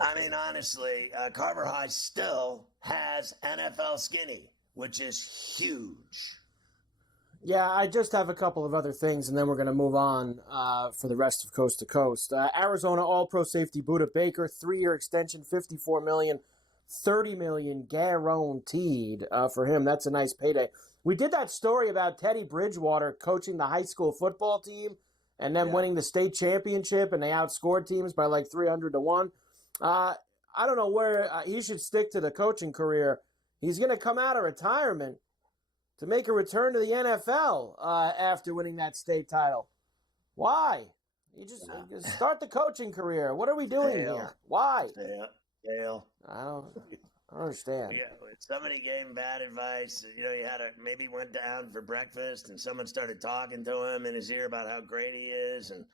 I mean, honestly, Carver High still has NFL skinny, which is huge. Yeah, I just have a couple of other things, and then we're going to move on for the rest of Coast to Coast. Arizona All-Pro safety Budda Baker, 3-year extension, $54 million, $30 million guaranteed for him. That's a nice payday. We did that story about Teddy Bridgewater coaching the high school football team and then winning the state championship, and they outscored teams by like 300-1. I don't know where he should stick to the coaching career. He's going to come out of retirement to make a return to the NFL after winning that state title. Why? You just start the coaching career. What are we doing here? Why? Dale. I don't understand. Yeah, somebody gave him bad advice. You know, maybe went down for breakfast and someone started talking to him in his ear about how great he is, and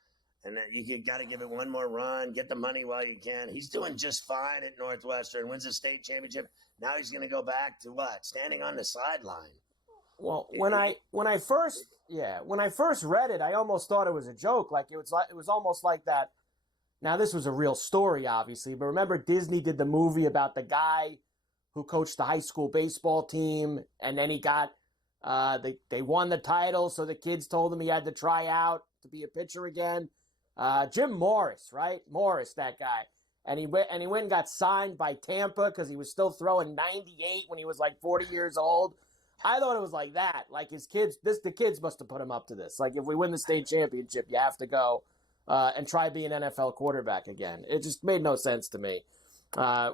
that you got to give it one more run, get the money while you can. He's doing just fine at Northwestern, wins the state championship. Now he's going to go back to what? Standing on the sideline. Well, when I first read it, I almost thought it was a joke. Like it was almost like that. Now this was a real story, obviously, but remember Disney did the movie about the guy who coached the high school baseball team, and then he got they won the title, so the kids told him he had to try out to be a pitcher again. Jim Morris, right? Morris, that guy. And he went and got signed by Tampa because he was still throwing 98 when he was like 40 years old. I thought it was like that. Like his kids, the kids must have put him up to this. Like if we win the state championship, you have to go and try being an NFL quarterback again. It just made no sense to me.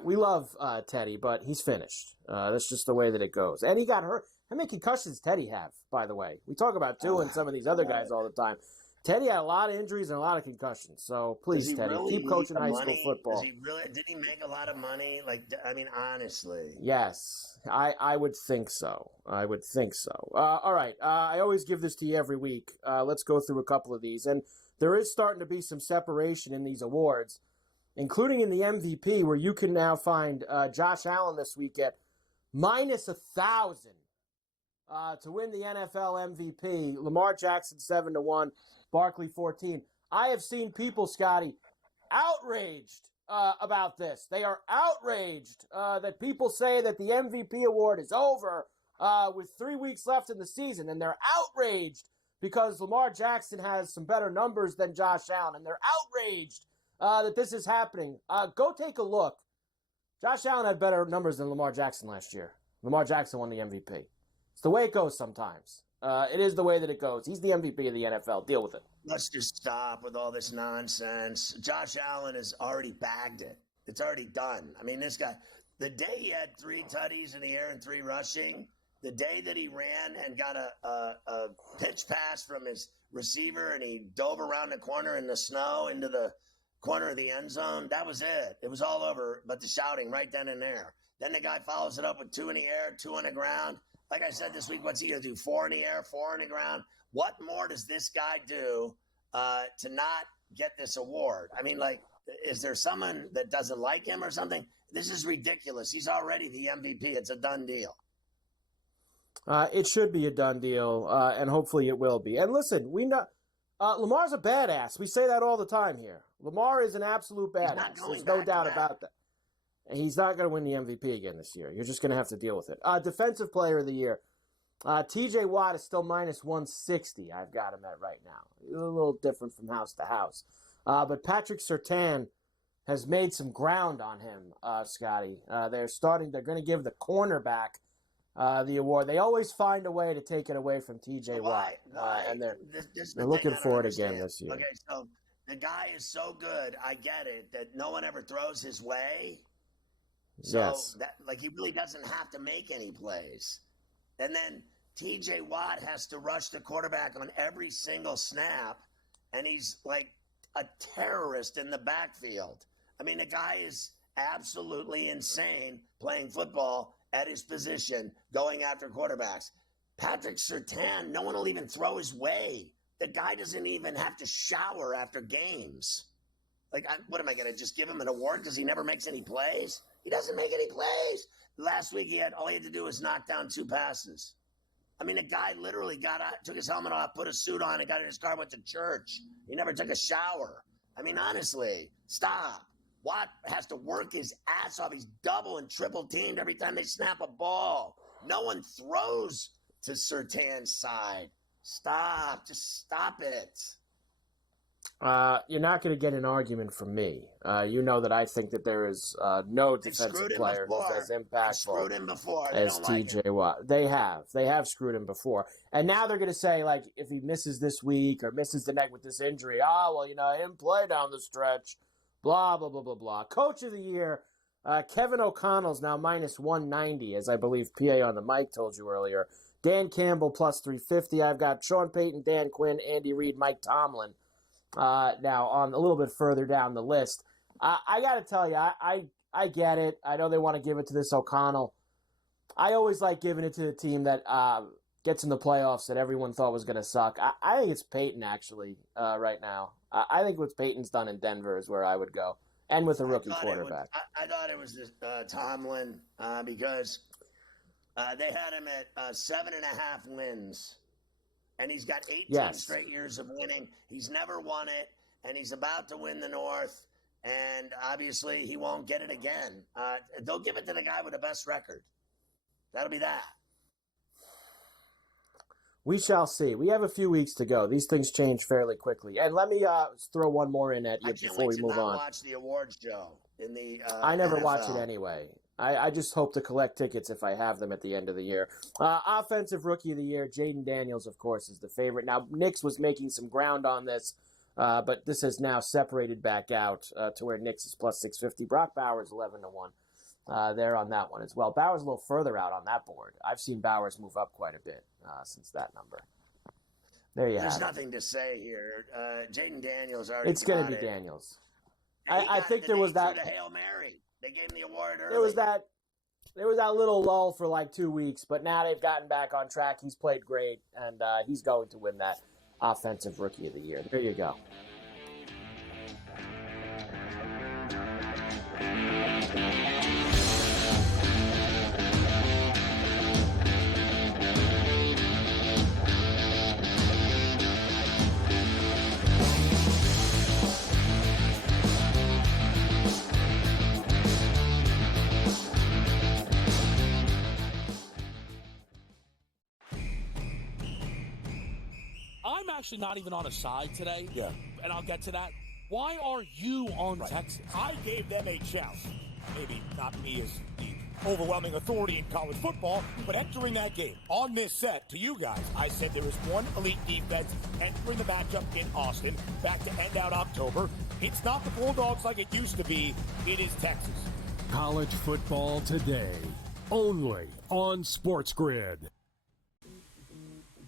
We love Teddy, but he's finished. That's just the way that it goes. And he got hurt. How many concussions did Teddy have, by the way? We talk about two and some of these other guys all the time. Teddy had a lot of injuries and a lot of concussions. So please, Teddy, keep coaching high school football. Did he make a lot of money? Like, I mean, honestly. Yes, I would think so. All right. I always give this to you every week. Let's go through a couple of these. And there is starting to be some separation in these awards, including in the MVP, where you can now find Josh Allen this week at minus 1,000 to win the NFL MVP. Lamar Jackson 7-1. Barkley 14. I have seen people, Scotty, outraged about this. They are outraged that people say that the MVP award is over with 3 weeks left in the season, and they're outraged because Lamar Jackson has some better numbers than Josh Allen, and they're outraged that this is happening. Go take a look Josh Allen had better numbers than Lamar Jackson last year. Lamar Jackson won the MVP. It's the way it goes sometimes. It is the way that it goes. He's the MVP of the NFL. Deal with it. Let's just stop with all this nonsense. Josh Allen has already bagged it. It's already done. I mean, this guy, the day he had 3 tutties in the air and 3 rushing, the day that he ran and got a pitch pass from his receiver and he dove around the corner in the snow into the corner of the end zone, that was it. It was all over, but the shouting right then and there. Then the guy follows it up with 2 in the air, 2 on the ground. Like I said this week, what's he going to do? 4 in the air, 4 on the ground. What more does this guy do to not get this award? I mean, like, is there someone that doesn't like him or something? This is ridiculous. He's already the MVP. It's a done deal. It should be a done deal, and hopefully it will be. And listen, we know Lamar's a badass. We say that all the time here. Lamar is an absolute badass. There's no doubt about that. And he's not going to win the MVP again this year. You're just going to have to deal with it. Defensive Player of the Year. T.J. Watt is still minus 160. I've got him at right now. A little different from house to house. But Patrick Surtain has made some ground on him, Scotty. They're going to give the cornerback the award. They always find a way to take it away from T.J. Watt. And they're looking for it again this year. Okay, so the guy is so good, I get it, that no one ever throws his way. So yes. He really doesn't have to make any plays. And then T.J. Watt has to rush the quarterback on every single snap, and he's like a terrorist in the backfield. I mean, the guy is absolutely insane playing football at his position, going after quarterbacks. Patrick Surtain, no one will even throw his way. The guy doesn't even have to shower after games. What am I going to just give him an award because he never makes any plays? He doesn't make any plays. Last week, all he had to do was knock down 2 passes. I mean, a guy literally got out, took his helmet off, put a suit on, and got in his car, went to church. He never took a shower. I mean, honestly, stop. Watt has to work his ass off. He's double and triple teamed every time they snap a ball. No one throws to Surtain's side. Stop. Just stop it. You're not going to get an argument from me. You know that I think that there is no defensive player who's as impactful as T.J. Watt. They have screwed him before. And now they're going to say, if he misses this week or misses the neck with this injury, he didn't play down the stretch, blah, blah, blah, blah, blah. Coach of the Year, Kevin O'Connell's now minus 190, as I believe PA on the mic told you earlier. Dan Campbell plus 350. I've got Sean Payton, Dan Quinn, Andy Reid, Mike Tomlin. Now, on a little bit further down the list, I got to tell you, I get it. I know they want to give it to this O'Connell. I always like giving it to the team that gets in the playoffs that everyone thought was going to suck. I think it's Peyton, actually, right now. I think what Peyton's done in Denver is where I would go, and with a rookie quarterback. I thought it was Tomlin because they had him at 7.5 wins. And he's got 18 straight years of winning. He's never won it, and he's about to win the North. And obviously, he won't get it again. They'll give it to the guy with the best record. That'll be that. We shall see. We have a few weeks to go. These things change fairly quickly. And let me throw one more in at you before we move on. I watch the awards show in the I never NFL. watch it anyway. I just hope to collect tickets if I have them at the end of the year. Offensive Rookie of the Year, Jaden Daniels, of course, is the favorite. Now, Nix was making some ground on this, but this has now separated back out to where Nix is plus 650. Brock Bowers, 11-1. There on that one as well. Bowers a little further out on that board. I've seen Bowers move up quite a bit since that number. There you have it. There's nothing to say here. Jaden Daniels already It's going to be Daniels. I think there was that. The Hail Mary. They gave him the award early. There was that little lull for 2 weeks, but now they've gotten back on track. He's played great, and he's going to win that Offensive Rookie of the Year. There you go. I'm actually not even on a side today. Yeah. And I'll get to that. Why are you on Texas? I gave them a challenge. maybe not me as the overwhelming authority in college football, but entering that game on this set to you guys, I said there is one elite defense entering the matchup in Austin, back to end out October. It's not the Bulldogs like it used to be. It is Texas. College football today, only on SportsGrid.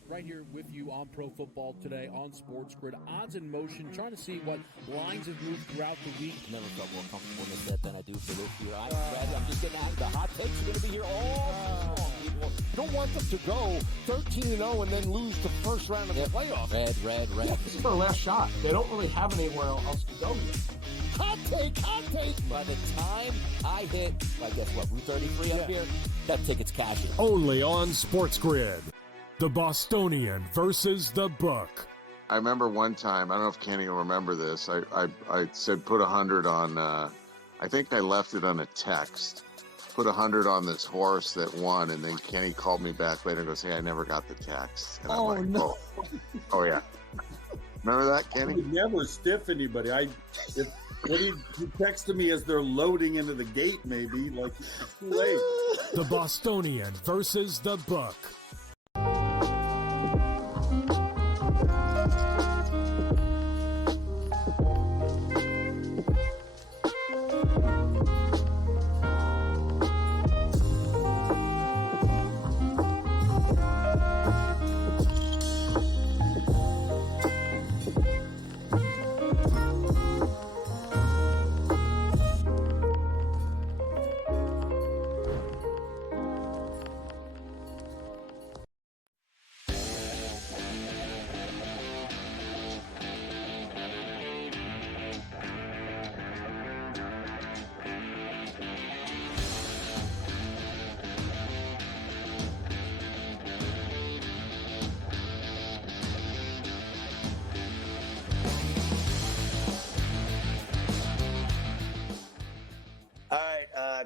Right here with you on Pro Football Today on SportsGrid. Odds in motion, trying to see what lines have moved throughout the week. Never felt more comfortable in this set than I do for this year. I'm ready. I'm just getting out. The hot takes are going to be here all long, people. You don't want them to go 13-0 and then lose the first round of the playoffs. Red. Yeah, this is their last shot. They don't really have anywhere else to go yet. Hot take. By the time I hit, I guess what, Route 33 up here, that ticket's cashing. Only on SportsGrid. The Bostonian versus the Book. I remember one time, I don't know if Kenny will remember this. I said put 100 on, I think I left it on a text. Put 100 on this horse that won, and then Kenny called me back later and goes, "Hey, I never got the text." And I'm like, no. Oh yeah. Remember that, Kenny? I would never stiff anybody. What he texted me as they're loading into the gate, maybe, like it's too late. The Bostonian versus the Book.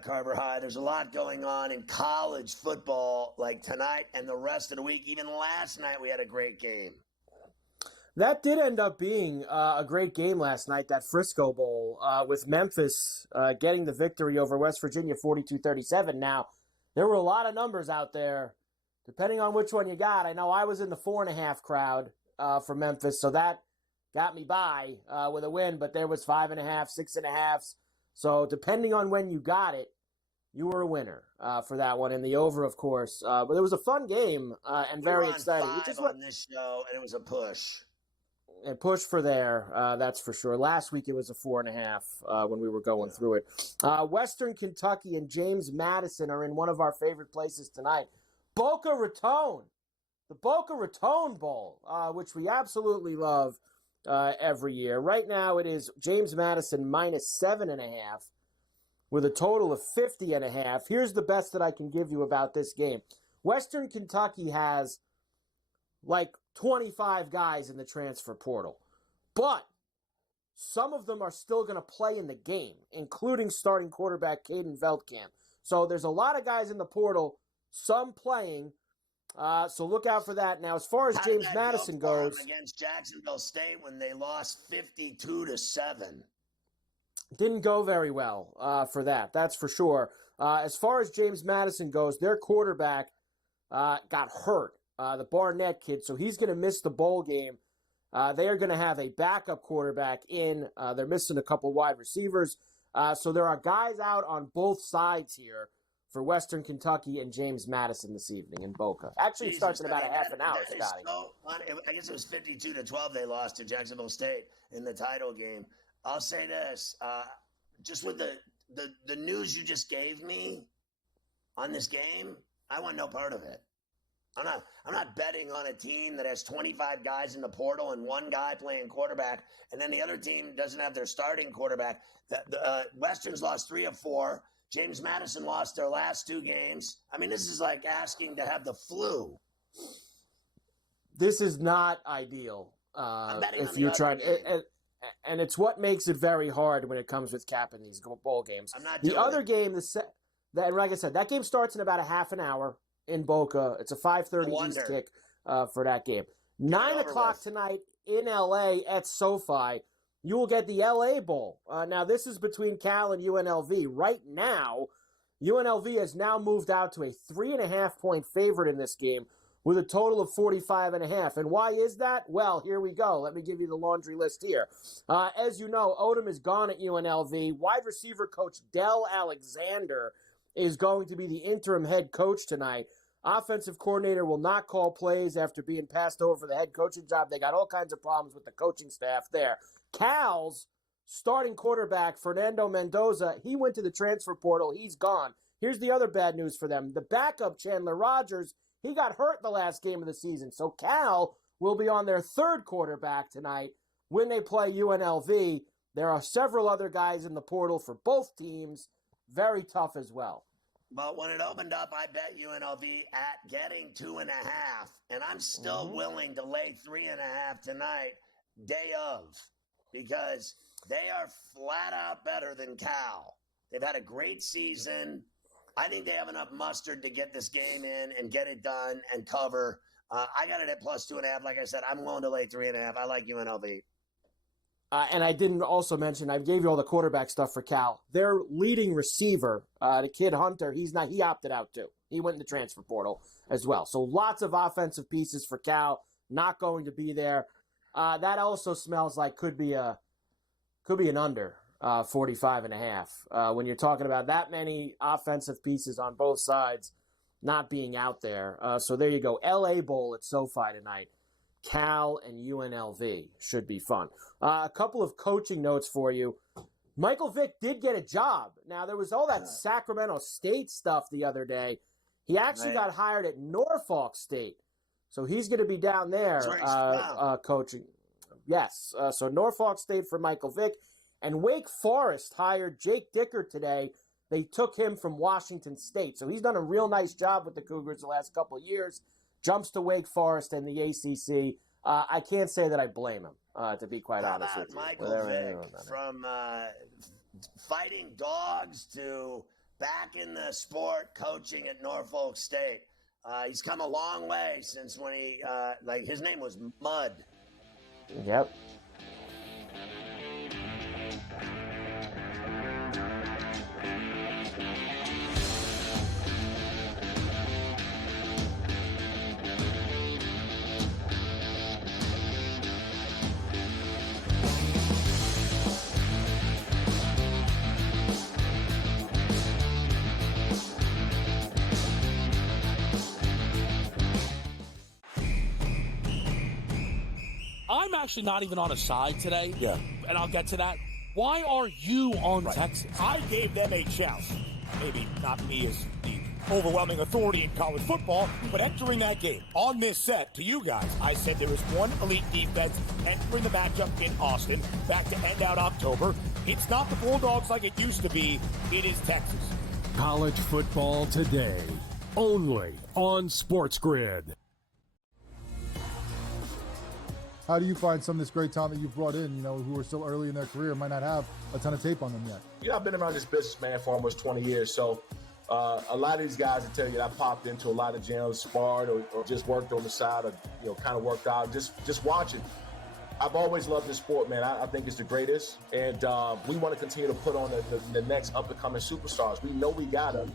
Carver High. There's a lot going on in college football, like tonight and the rest of the week. Even last night, we had a great game. That did end up being a great game last night, that Frisco Bowl, with Memphis getting the victory over West Virginia 42-37. Now, there were a lot of numbers out there, depending on which one you got. I know I was in the 4.5 crowd for Memphis, so that got me by with a win, but there was 5.5, 6.5. So depending on when you got it, you were a winner for that one. And the over, of course. But it was a fun game and very exciting. Which is on this show, and it was a push. And push for there, that's for sure. Last week it was a 4.5 when we were going through it. Western Kentucky and James Madison are in one of our favorite places tonight. Boca Raton. The Boca Raton Bowl, which we absolutely love every year. Right now it is James Madison minus 7.5 with a total of 50.5. Here's the best that I can give you about this game. Western Kentucky has like 25 guys in the transfer portal, but some of them are still going to play in the game, including starting quarterback Caden Veldkamp. So there's a lot of guys in the portal, some playing. So look out for that. Now, as far as James Madison goes, against Jacksonville State when they lost 52-7, didn't go very well for that. That's for sure. As far as James Madison goes, their quarterback got hurt, the Barnett kid, so he's going to miss the bowl game. They are going to have a backup quarterback in. They're missing a couple wide receivers. So there are guys out on both sides here for Western Kentucky and James Madison this evening in Boca. Actually, it starts in about a half an hour, Scotty. I guess it was 52-12 they lost to Jacksonville State in the title game. I'll say this, just with the news you just gave me on this game, I want no part of it. I'm not betting on a team that has 25 guys in the portal and one guy playing quarterback, and then the other team doesn't have their starting quarterback. The Western's lost 3 of 4. James Madison lost their last 2 games. I mean, this is like asking to have the flu. This is not ideal. If you're trying, and it's what makes it very hard when it comes with capping these bowl games. I'm not the other game, like I said, that game starts in about a half an hour in Boca. It's a 5:30 East kick for that game. 9 o'clock tonight in LA at SoFi. you will get the LA Bowl. Now, this is between Cal and UNLV. Right now, UNLV has now moved out to a 3.5-point favorite in this game with a total of 45.5. And why is that? Well, here we go. Let me give you the laundry list here. As you know, Odom is gone at UNLV. Wide receiver coach Del Alexander is going to be the interim head coach tonight. Offensive coordinator will not call plays after being passed over for the head coaching job. They got all kinds of problems with the coaching staff there. Cal's starting quarterback, Fernando Mendoza, he went to the transfer portal. He's gone. Here's the other bad news for them. The backup, Chandler Rogers, he got hurt the last game of the season. So Cal will be on their third quarterback tonight when they play UNLV. There are several other guys in the portal for both teams. Very tough as well. But when it opened up, I bet UNLV at getting 2.5, and I'm still willing to lay 3.5 tonight, day of, because they are flat out better than Cal. They've had a great season. I think they have enough mustard to get this game in and get it done and cover. I got it at plus 2.5. Like I said, I'm willing to lay 3.5. I like UNLV. And I didn't also mention, I gave you all the quarterback stuff for Cal. Their leading receiver, the kid Hunter, he opted out too. He went in the transfer portal as well. So lots of offensive pieces for Cal, not going to be there. That also smells like could be an under 45.5. When you're talking about that many offensive pieces on both sides not being out there. So there you go. LA Bowl at SoFi tonight. Cal and UNLV should be fun. A couple of coaching notes for you. Michael Vick did get a job. Now, there was all that Sacramento State stuff the other day. He actually got hired at Norfolk State. So he's going to be down there coaching. Yes. So Norfolk State for Michael Vick. And Wake Forest hired Jake Dicker today. They took him from Washington State. So he's done a real nice job with the Cougars the last couple of years. Jumps to Wake Forest and the ACC. I can't say that I blame him, to be quite honest with you. Michael Vick, from fighting dogs to back in the sport coaching at Norfolk State. He's come a long way since when his name was Mud. Yep. I'm actually not even on a side today. Yeah. And I'll get to that. Why are you on Texas? I gave them a chance. Maybe not me as the overwhelming authority in college football, but entering that game on this set to you guys, I said there is one elite defense entering the matchup in Austin, back to end out October. It's not the Bulldogs like it used to be. It is Texas. College football today, only on SportsGrid. How do you find some of this great talent that you've brought in, who are still early in their career, might not have a ton of tape on them yet? I've been around this business, man, for almost 20 years. So a lot of these guys will tell you that I popped into a lot of gyms, sparred or just worked on the side or, kind of worked out, just watching. I've always loved this sport, man. I think it's the greatest. And we want to continue to put on the next up-and-coming superstars. We know we got them.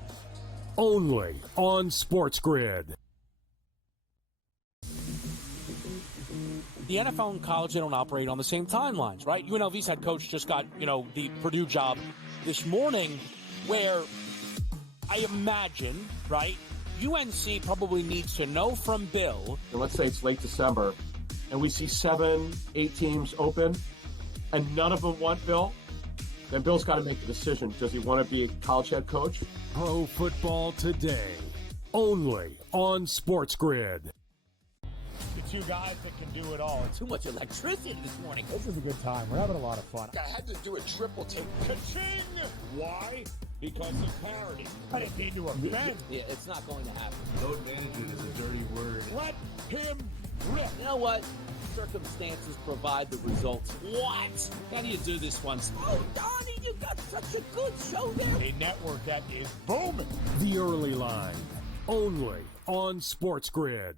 Only on SportsGrid. The NFL and college, they don't operate on the same timelines, right? UNLV's head coach just got, the Purdue job this morning, where I imagine, right, UNC probably needs to know from Bill. Let's say it's late December, and we see 7-8 teams open, and none of them want Bill. Then Bill's got to make a decision. Does he want to be a college head coach? Pro football today, only on SportsGrid. Two guys that can do it all. Too much electricity this morning. This is a good time. We're having a lot of fun. I had to do a triple take. Ka-ching! Why? Because of parity. I didn't mean to offend. Yeah, it's not going to happen. Load management is a dirty word. Let him rip. You know what? Circumstances provide the results. What? How do you do this one? Oh, Donnie, you got such a good show there. A network that is booming. The Early Line, only on SportsGrid.